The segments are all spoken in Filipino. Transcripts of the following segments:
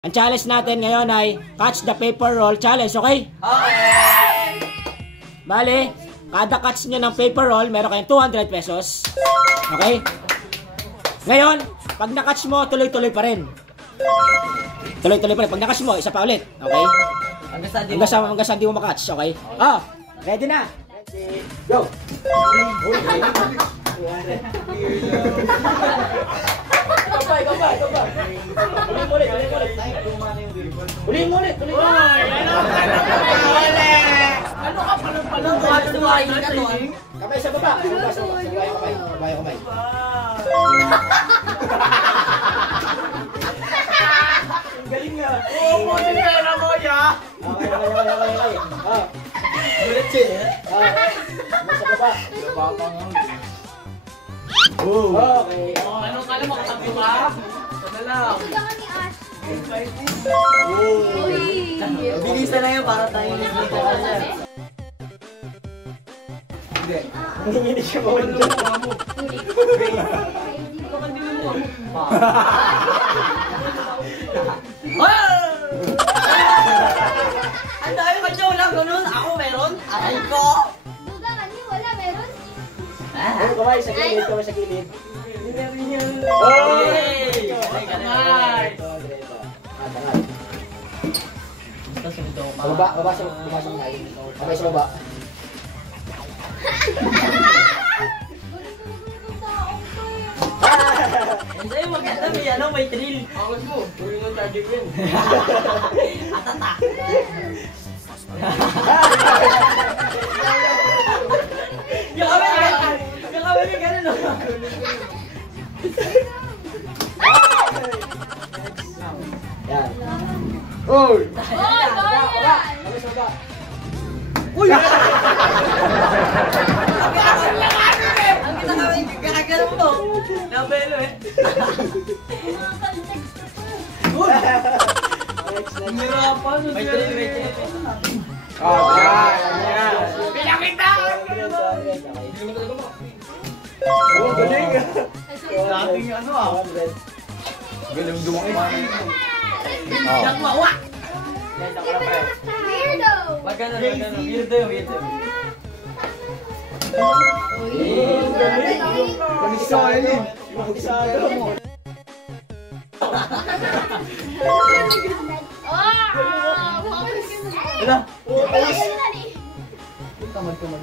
Ang challenge natin ngayon ay catch the paper roll challenge, okay? Okay! Bale, kada catch nyo ng paper roll, meron kayong 200 pesos. Okay? Ngayon, pag na-catch mo, tuloy-tuloy pa rin. Tuloy-tuloy pa rin. Pag na-catch mo, isa pa ulit. Okay? Hanggang sa di mo makatch, okay? Oh, ready na! Ready, go! Ulit mo ulit! Ano ka palang? Kamay sa baba! Kamay. Galing nga! Oo, puti ka na mo, ya! Okay. Ulit siya. Kamay sa baba. Okay. Anong kala mo katampi ba? Sana lang. Bilisan na yan para tayo nagkita ka na. Hindi siya mawala. Ang dami ka dyan, wala ganun. Ako meron. Aray ko. Wala, meron. Kamay sa gilid. Hindi meron yan. Yay! Kamay! Baba sa kamay. Kamay sa baba. Hindi, maganda may thrill. Awas mo, tuloy ng charger ko yun. Atata. Yung kami ganun, no? Yan. Uy! Dorian! Kamay sa baba. Uy! Ang kinakawin, kakagalan mo. Nabelo eh. Uy! Nirapan. May thrill. Yan. Pinakita! Galing. Dating ano ah. Galing dumaki. Nagwawa! Weirdo! Magkano. Weirdo. Magsado mo. Wala. Tamad lang.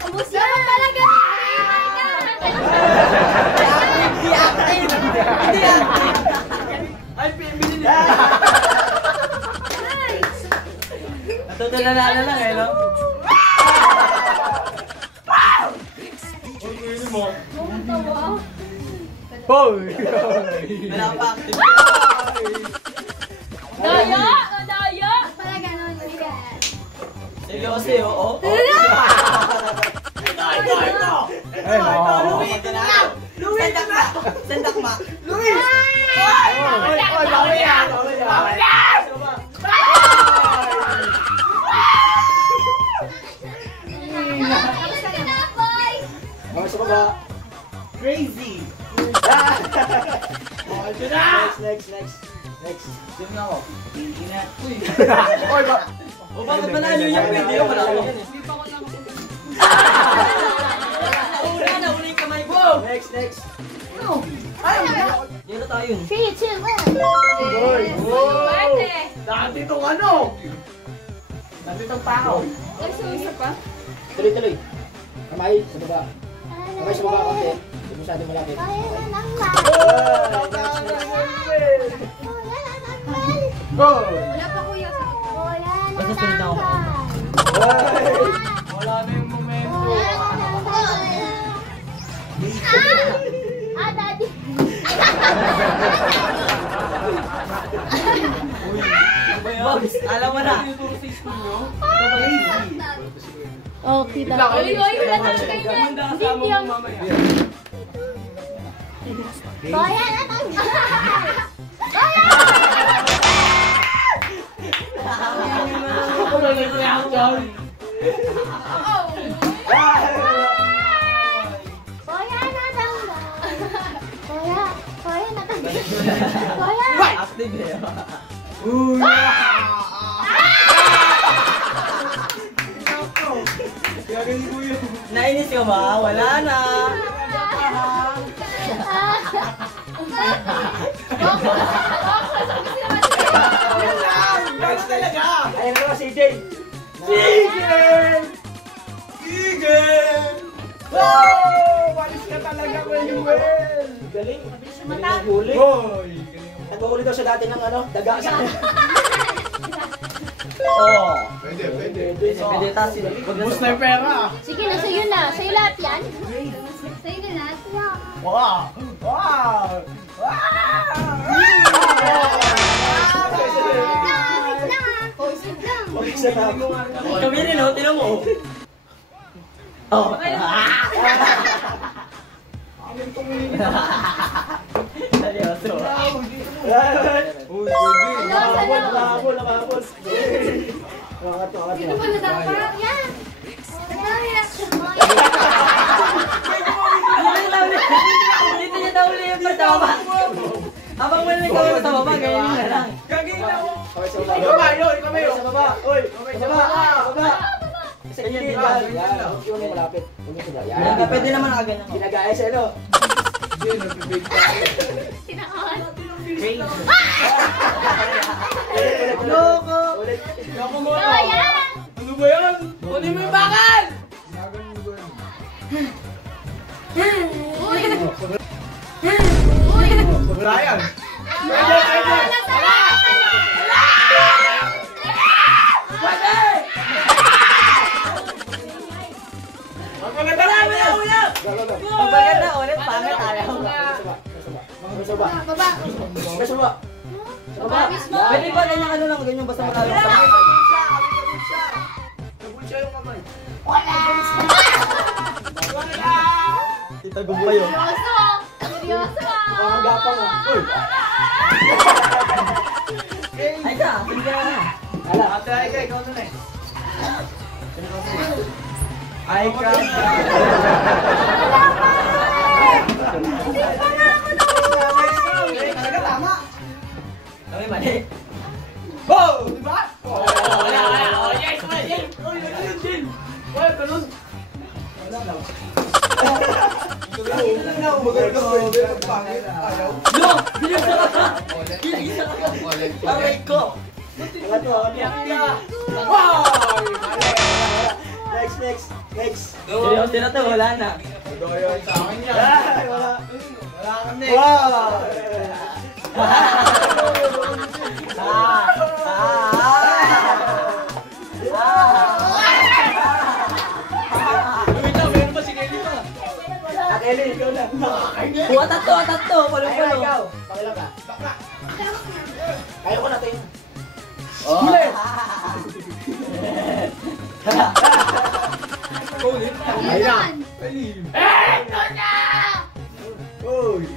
Kamusta mo talaga? Hindi active. Ay, pinibili nila. Natutulala lang eh, no? Boy! Wala pa active. Daya! Pala ganon, bigat. Seryoso, oo. Ito! Luwi, ito na! Sendak ma! Luwi! Kamusta ka na, boy? Kamay sa baba. Crazy! Next. Sim na ako. Hindi na. Uy! Oy, ba? O bakit manalo yung pwede yun? Malaki yan eh. Nauna yung kamay ko! Next. Ano? Ay! Dito tayo. 3, 2, 1. Boy! Suwerte! Dati itong ano? Dati itong tao. Isa pa? Tuloy. Kamay sa baba. Kamay sa baba konti. Hindi masyado malapit. Wala pa, kuya. Basta sunod na ako. Wala na yung momento. Daddy. Boss, alam mo na. Oh, kita. Uy, wala na ganyan. Hindi yung... Bayan, atang! Wala na yung reaction. Bayan, atang! Kaya. Active eh. Nainis ka ba? Wala na. Guys talaga! Ayan na CJ! Wow! Walis ka talaga, Manuel! Galing! Nahuli! Nag-uhuli daw siya dati ng ano, daga sa Oo. Pwede tasin. Bus na yung pera! Sige na, sa'yo na. Sa'yo lahat yan. Sa'yo na lahat. Wow! Wow! Kami rin, oh. Tinan mo, oh. Oh. Seryoso. Nakabol! Sino ba nadapa? Yan. Dito niya daw ulit yung patama. Habang wala nagkawa sa baba, ganyan na lang. Sa baba! Uy! Sa baba! Sa gilid! Yan! Huwag yung malapit. Pwede naman nakaganyan. Ginagaya siya, no? Tinakawan. Loko! Kaya. Ano ba yan? Kunin mo yung bakal! Uy. Brian! Pagpaganda ulit, pangit tayo. Sa baba! Baba. Sa baba! Baba mismo. Pwede ba ganyan ano lang, ganyan basta malalim sa Tita Gumbayo. Seryoso. Seryoso. Mga gapang, Uy! Ay ka, sige ka na. Ala! Ay ka. Talaga tama! Kami mali. Oh! Diba? Wala. Oh, yes, yes. Wala na, maganda. Pangit, ayaw. No! Binisa ka! Binisa ka! Aray ko! Wala to, Wow! Next. Seryoso na to, wala na. Sa akin yan. Wala kang next. Wow! Kelly, ikaw na. Buwa tatlo. Palo-palo. Ikaw. Pakilang ka. Kaya ko natin. Oh. Ayun na. Uy.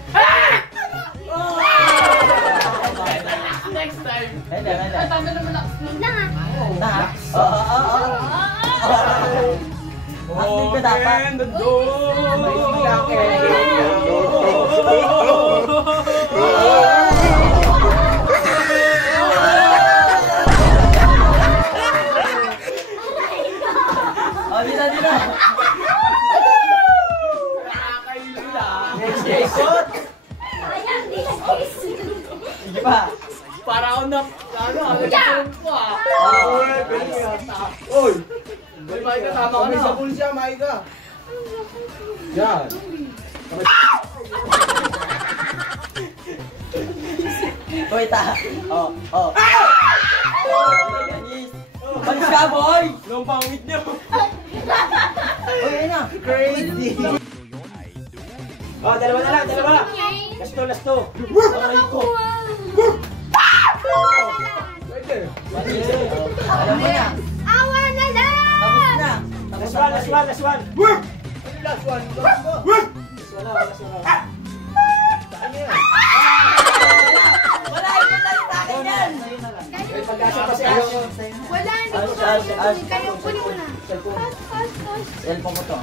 Next time. Handa. Tama naman ako. Acting ka dapat. Dito. Next. Ayan, this. Sige pa. Para ako na, Yeah. Uy! Maika, tama ka na. Sa bulsa, Maika. Yan. Hoy, ta. Oh. Balis ka, boy! Nung pangit niya. Uy, ayun na. Crazy. Oh, dalawa na lang. Last two. Aray ko. Pwede. Alam mo na. Awa na lang! Tapos na. Last one. Last one. Wala, ito tayo sa akin yan. Pag-asa pa siya. Wala, hindi ko kaya. Kayo, kunin mo na. Cellphone ko to.